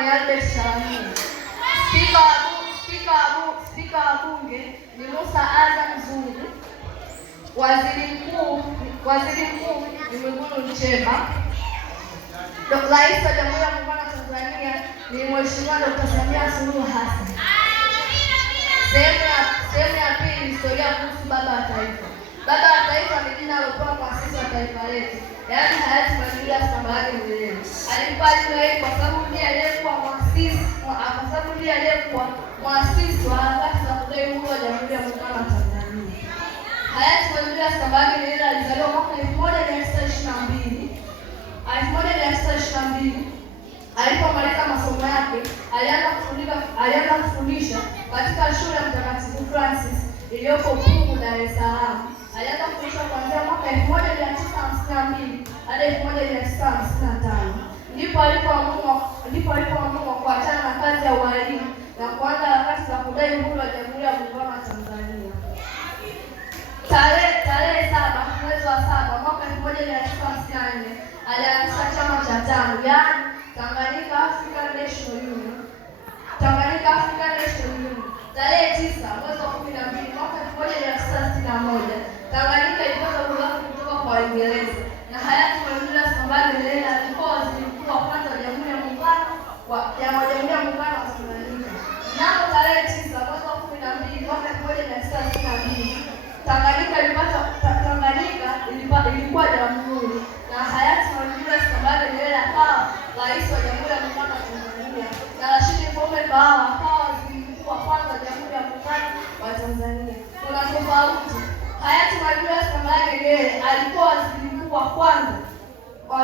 ni Albert Salamia. Spika wa bunge ni Musa Azam Zungu. Waziri mkuu ni Mwigulu Nchemba. Rais wa Jamhuri ya Muungano wa Tanzania ni Mheshimiwa Dr. Samia Suluhu Hassan. Sehemu ya pili, historia kuhusu baba wa taifa. Baba wa taifa ni jina alilopewa muasisi wa taifa letu, yaani hayati Mwalimu Julius Kambarage Nyerere. Alipewa jina hili kwa sababu ndiye aliyekuwa muasisi wa harakati za kudai uhuru wa Jamhuri ya Muungano wa Tanzania. Hayati Mwalimu Julius Kambarage Nyerere alizaliwa mwaka 1922. Alipomaliza masomo yake, alianza kufundisha katika shule ya Mtakatifu Francis iliyopo Pugu, Dar es Salaam. Alianza kufundisha kuanzia mwaka 1952 hadi 1955. Ndipo alipoamua kuachana na kazi ya ualimu na kuanza harakati za kudai uhuru wa Jamhuri ya Muungano wa Tanzania. Tarehe 7 mwezi wa 7 mwaka 1954 alianzisha chama cha TANU, yaani Tanganyika African National Union. Tarehe 9 mwezi wa 12 mwaka 1961 Tanganyika ilipata uhuru wake kutoka kwa Waingereza na hayati Mwalimu Julius Kambarage Nyerere alikuwa waziri mkuu wa kwanza wa Jamhuri ya Muungano wa Tanzania. Mnamo tarehe 9 mwezi wa 12 mwaka 1962 Tanganyika ilikuwa jamhuri na hayati Mwalimu Julius Kambarage Nyerere akawa rais wa Jamhuri ya Muungano wa Tanzania na Rashid Kombe Kawawa akawa waziri mkuu wa kwanza wa Jamhuri ya Muungano wa Tanzania. Kuna tofauti. Hayati Mwalimu Julius Kambarage Nyerere alikuwa waziri mkuu wa kwanza wa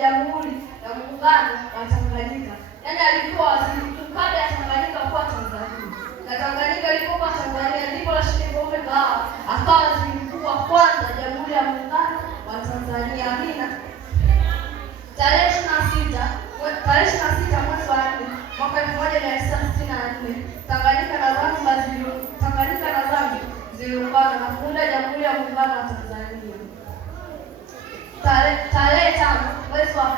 Jamhuri ya Muungano wa Tanganyika. Yaani alikuwa waziri mkuu kabla ya Tanganyika kuwa Tanzania. Na Tanganyika ilipokuwa Tanzania ndipo Rashid Kombe Kawawa akawa waziri mkuu wa kwanza wa Jamhuri ya Muungano wa Tanzania. Amina. Tarehe 26 mwezi wa 4 mwaka 1964 Tanganyika na Zanzibar ziliungana na kuunda Jamhuri ya Muungano wa Tanzania. Tarehe 5 mwezi wa 2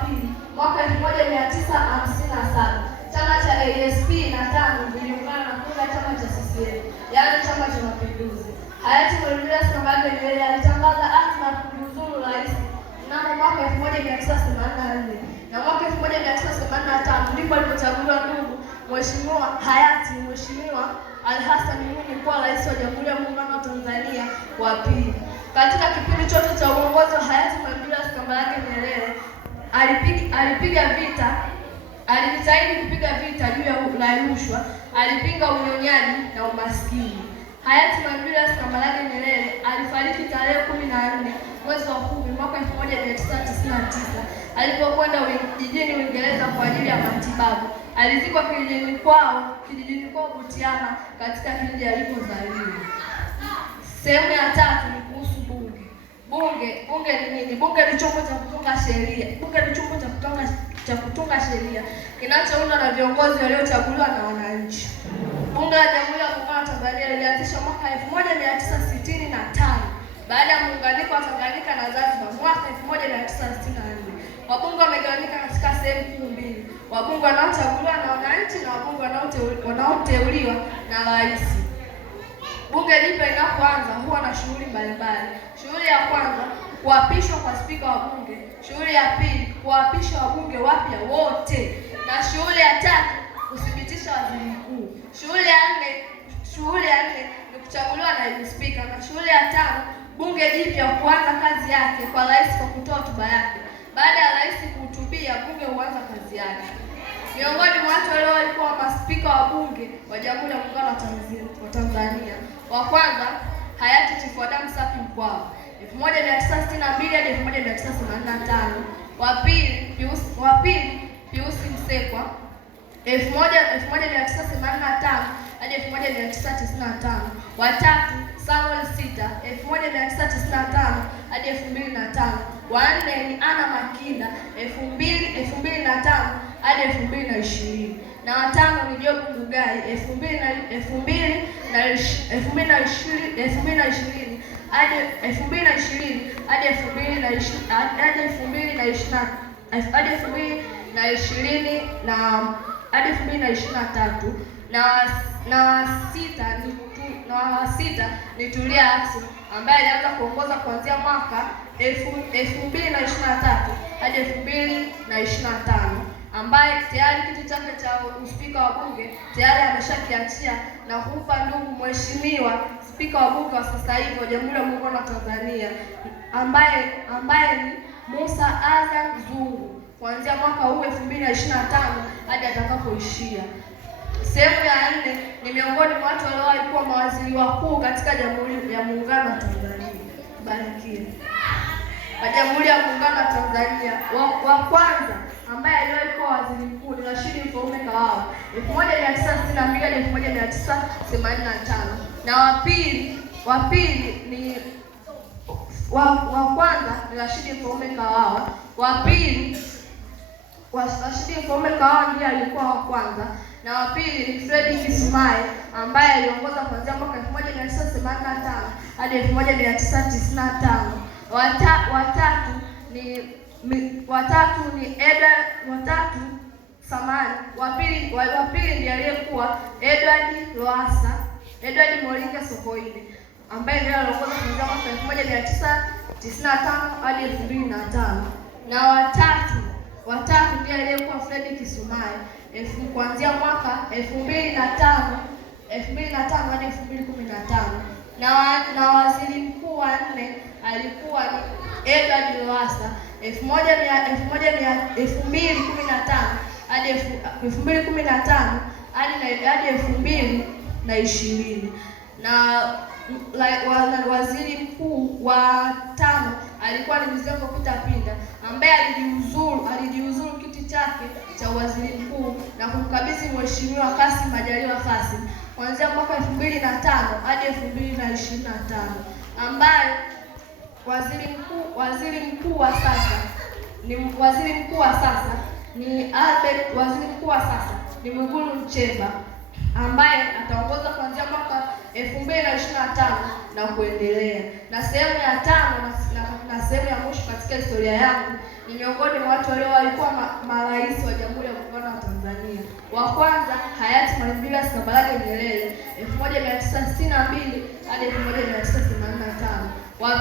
mwaka 1957 chama cha ASP na TANU viliungana na kuunda chama cha CCM, yaani Chama cha Mapinduzi. Hayati Mwalimu Julius Kambarage Nyerere alitangaza azma ya kujiuzulu rais mnamo mwaka 1984 na mwaka 1985 ndipo alipochaguliwa ndugu Mheshimiwa Ali Hassan Mwinyi kuwa rais wa Jamhuri ya Muungano wa Tanzania wa pili. Katika kipindi chote cha uongozi wa hayati Mwalimu Julius Kambarage Nyerere alijitahidi kupiga vita juu ya rushwa, alipinga unyonyaji na umaskini. Hayati Mwalimu Julius Kambarage Nyerere alifariki tarehe 14 mwezi wa 10 mwaka 1999 alipokwenda jijini Uingereza kwa ajili ya matibabu. Alizikwa kijijini kwao Butiama katika kijiji alipozaliwa. Sehemu ya 3 ni kuhusu bunge. Bunge ni nini? Bunge ni chombo cha kutunga sheria. Bunge ni chombo cha kutunga sheria kinachoundwa na viongozi waliochaguliwa na wananchi. Bunge la Jamhuri ya Muungano wa Tanzania lilianzishwa mwaka 1965 baada ya muunganiko wa Tanganyika na Zanzibar mwaka 1964. Wabunge wamegawanyika katika sehemu kuu mbili: wabunge wanaochaguliwa na wananchi na wabunge wanaoteuliwa na rais. Bunge jipya linapoanza huwa na shughuli mbalimbali. Shughuli ya kwanza, kuapishwa kwa spika wa bunge. Shughuli ya pili, kuapisha wabunge wapya wote, na shughuli ya tatu, kuthibitisha waziri mkuu. Shughuli ya nne ni kuchaguliwa naibu spika, na shughuli ya tano, bunge jipya kuanza kazi yake kwa rais kwa kutoa hotuba yake. Baada ya rais kuhutubia, bunge huanza kazi yake. Miongoni mwa watu waliokuwa maspika wa bunge wa Jamhuri ya Muungano wa Tanzania: wa kwanza, hayati Chifu Adam Sapi Mkwawa 1962 hadi 1985. Wa pili Pius Msekwa 1985 hadi 1995. Wa tatu Samuel Sita 1995 hadi 2005. Wa nne ni Anna Makinda 2005 hadi 2020. Na watano ni Job Ndugai 2020 hadi 2025. na wa sita ni Tulia Ackson ambaye alianza kuongoza kuanzia mwaka 2023 hadi 2025, ambaye tayari kiti chake cha uspika wa bunge tayari ameshakiachia na kumpa ndugu mheshimiwa spika wa bunge wa sasa hivi wa Jamhuri ya Muungano wa Tanzania ambaye ni Musa Azan Zungu kuanzia mwaka huu 2025 hadi atakapoishia. Sehemu ya 4 ni miongoni mwa watu waliowahi kuwa mawaziri wakuu katika Jamhuri ya Muungano wa Tanzania. Barikiwe. Wa Jamhuri ya Muungano wa Tanzania wa kwanza ambaye aliwahi kuwa waziri mkuu ni Rashid Mfaume Kawawa 1962 hadi 1985, na wa kwanza ni Rashid Mfaume Kawawa. Rashid Mfaume Kawawa ndiye alikuwa wa kwanza, na wa pili ni Fred Kisumaye ambaye aliongoza kuanzia mwaka 1985 hadi 1995. Watatu ni wa pili ndiye aliyekuwa Edward Moringa Sokoine ambaye ndiye aliongoza kuanzia mwaka 1995 hadi 2005, na watatu ndiye aliyekuwa Fred Kisumaye kuanzia mwaka 2005 hadi 2015, na waziri mkuu wa 4 alikuwa ni Edward Lowassa 2015 hadi 2020, na waziri mkuu wa 5 alikuwa ni Mzee Peter Pinda ambaye alijiuzuru kiti chake cha waziri mkuu na kumkabidhi Mheshimiwa Kassim Majaliwa Kassim kuanzia mwaka 2005 hadi 2025, ambaye waziri mkuu wa sasa ni Mwigulu Nchemba ambaye ataongoza kuanzia mwaka 2025 na kuendelea. Na sehemu ya 5 na sehemu ya mwisho katika historia yangu ni miongoni mwa watu waliowahi kuwa marais wa Jamhuri ya Muungano wa Tanzania. Wa kwanza hayati Mwalimu Julius Kambarage Nyerere 1962 hadi 1985. Wa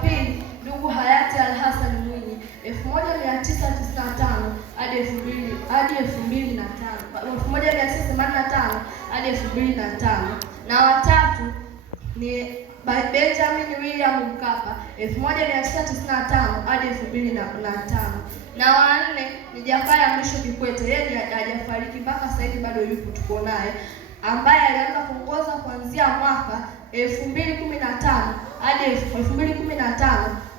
pili ndugu hayati Ali Hassan Mwinyi 1995 hadi 2005, na watatu ni Benjamin William Mkapa 1995 hadi 2005, na wa 4 ni Jakaya Mrisho Kikwete. Yeye hajafariki mpaka sasa hivi, bado yupo, tuko naye, ambaye alianza kuongoza kuanzia mwaka 2015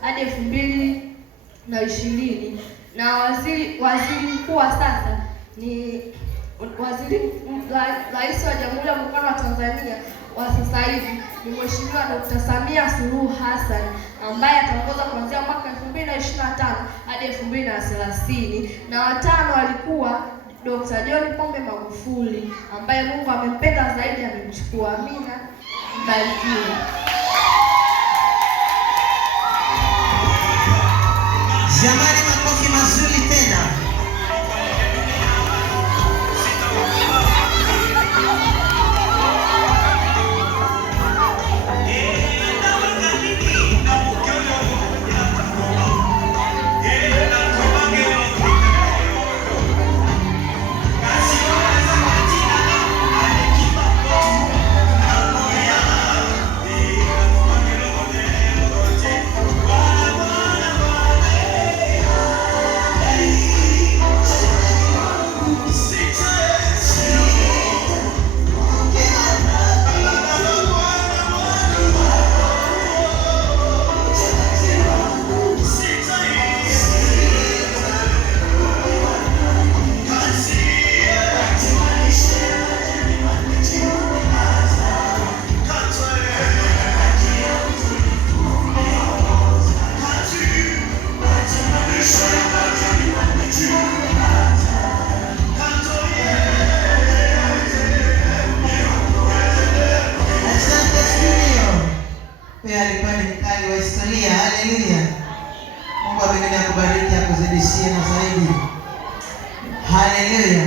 hadi 2020, na waziri mkuu wa sasa ni Rais wa Jamhuri ya Muungano wa Tanzania wa sasa hivi ni Mheshimiwa Dr. Samia Suluhu Hassan ambaye ataongoza kuanzia mwaka 2025 hadi 2030, na watano alikuwa Dr. John Pombe Magufuli ambaye Mungu amempenda zaidi, amemchukua. Amina. Mbarikiwe. Jamani, makofi mazuri tena. Haleluya.